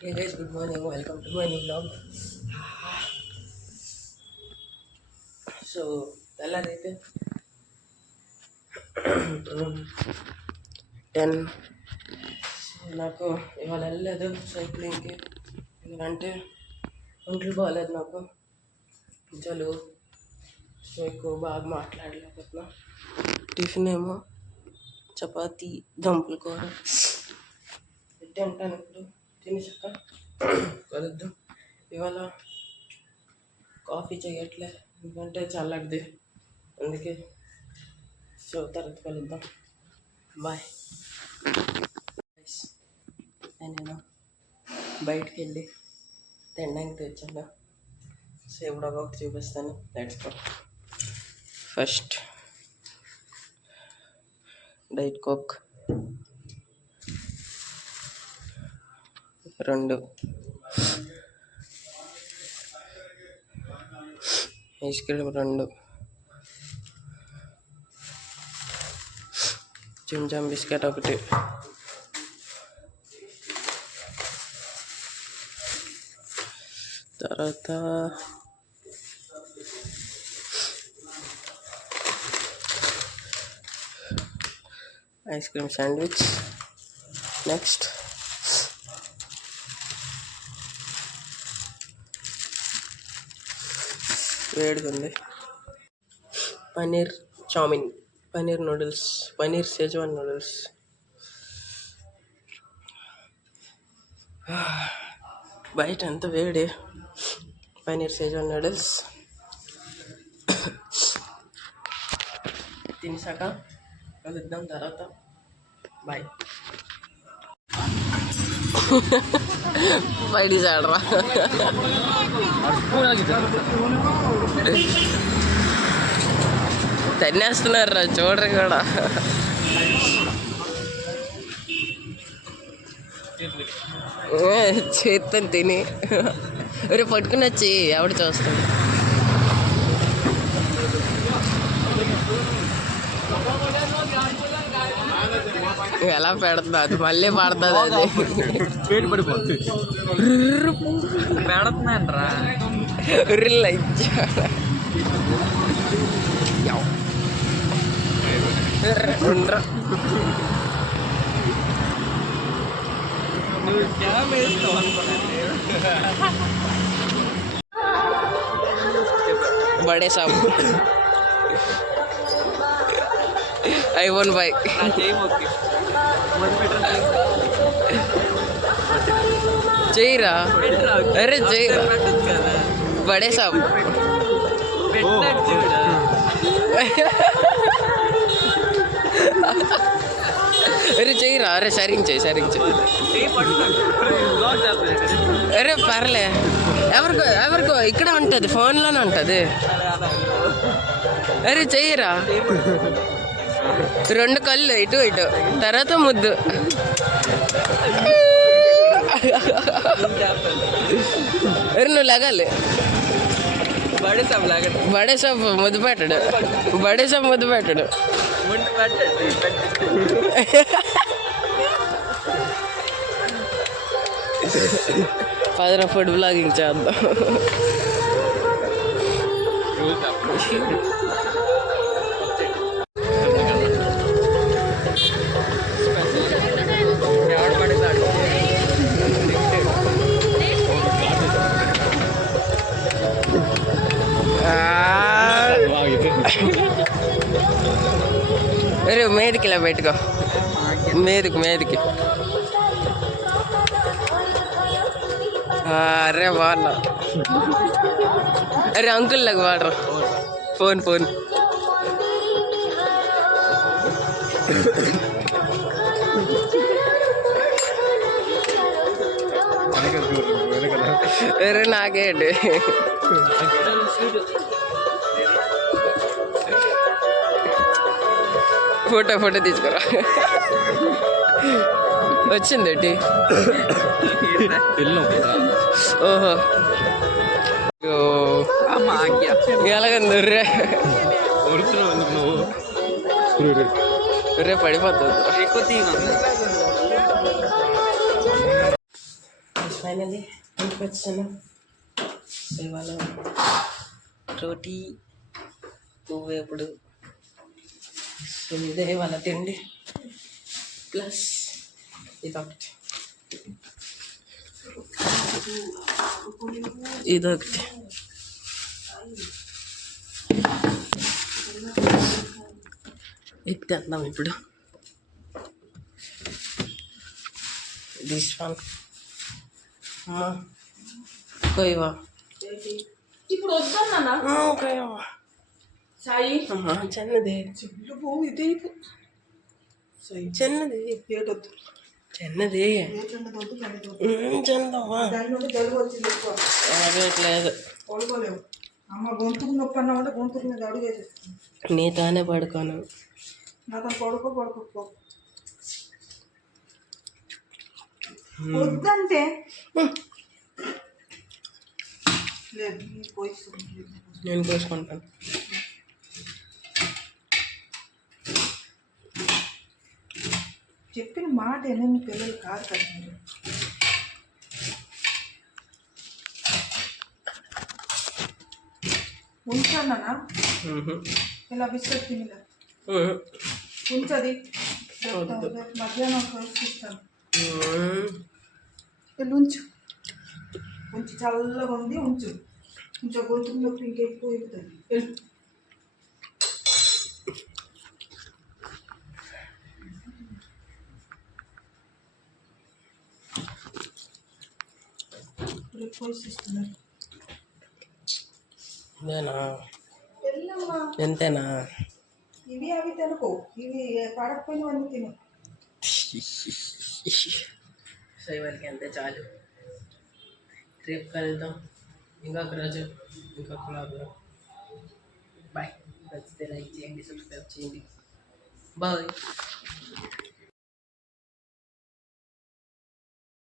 Hey guys, good morning. Welcome to my new vlog. So తెల్లారైతే 10. నాకు ఇవాళ వెళ్ళలేదు సైక్లింగ్కి, ఎందుకంటే ఒంట్లో బాగాలేదు నాకు, జలుబు. సో ఎక్కువ బాగా మాట్లాడలేకపోతున్నా. టిఫిన్ ఏమో చపాతీ దుంపల కూర తింటాను. ఇప్పుడు తినేసాక కలుద్దాం. ఇవాళ కాఫీ చేయట్లే, ఎందుకంటే చల్లటిది, అందుకే. సో తర్వాత కలుద్దాం. బాయ్. నేను బయటికి వెళ్ళి తినడానికి తెచ్చాను. సో ఇప్పుడు ఒకటి చూపిస్తాను. Let's go. First diet coke 2, ice cream 2, చెంచా బిస్కెట్ 1, తర్వాత ఐస్ క్రీమ్ శాండ్విచ్. నెక్స్ట్ వేడిగా ఉంది paneer chow mein, paneer noodles, paneer schezwan noodles. బయట ఎంత వేడి. పన్నీర్ షెజ్వాన్ నూడిల్స్ తినేసాక కలుద్దాం తర్వాత. బాయ్. బయట చాడరా తన్నేస్తున్నారా, చూడరు కూడా. చేత్తో తిని రేపు పట్టుకుని వచ్చి ఎవడు చూస్తాడు. ఎలా పెడుతుంది అది, మళ్ళీ పడుతుంది అది. పెడుతున్నానరా बड़े साहब I won't buy. చేయరా, అరే చేయరా బడే సాబ్. అరే చేయరా, అరే సరింగ్ చేయి, సరింగ్ చేయి. అరే పర్లే, ఎవరికో ఇక్కడ ఉంటుంది, ఫోన్లోనే ఉంటుంది. అరే చెయ్యరా, 2 కళ్ళు ఇటు ఇటు, తర్వాత ముద్దు. అరే నువ్వు లగాలి. బడే సాబ్ ముద్దు పెట్టడు, బడే సాబ్ ముద్దు పెట్టడు. పదరా ఫుడ్ బ్లాగింగ్ చేద్దాం. అరే మీదకి ఇలా పెట్టుకో, మీదకి. అరే వాడరా, అరే అంకుల్ లాగా వాడరా. ఫోన్ అరే నాకేంటి. ఫోటో తీసుకురా. వచ్చింది. ఓహో ఎలాగంది రే, పడిపోతుంది. ఫైనల్లీ ఇంటికి వచ్చాను. ఇవాళ రోటీ పువ్వు ఎప్పుడు ఇదే వాళ్ళ తిండి ప్లస్ ఇదొకటి ఇదొకటి ఎత్తాం ఇప్పుడు. దిస్ వన్ అమ్మా కొయ్యవా ఇప్పుడు వద్దన్నా కొయ్యవా సాయి అమ్మా చిన్నది చెల్లు ఇదే చిన్నది ఏడొద్దు చిన్నది చిన్నదమ్మా జలుబు వచ్చింది ఎక్కువ అడగట్లేదు. పడుకోలేవు అమ్మ గొంతుకు నొప్పి అన్నామంటే గొంతుకు మీద అడుగు వేసేస్తుంది. నీతోనే పడుకోను. నాతో పడుకోపో వద్దంటే లేదు నేను కోసుకుంటాను. చెప్పిన మాట ఏమేమి పిల్లలు కాదు కదా మీరు. ఉంచానా ఇలా బిస్కెట్ తినలే ఉంచది మధ్యాహ్నం ఇస్తాను. ఉంచు ఉంచి చల్లగా ఉంది ఉంచు. కొంచెం గొంతుకు నొప్పి ఇంకెక్కువ అవుతుంది. ఎంతేనా ఇవి అవి తినకు. ఇవి పడకపోయినవన్నీ తిను. సో ఇవరికి అంతే చాలు. రేపు కలుద్దాం ఇంకొక రోజు ఇంకొక బ్లాగ్లో. బాయ్. నచ్చితే లైక్ చేయండి, సబ్స్క్రైబ్ చేయండి. బాయ్.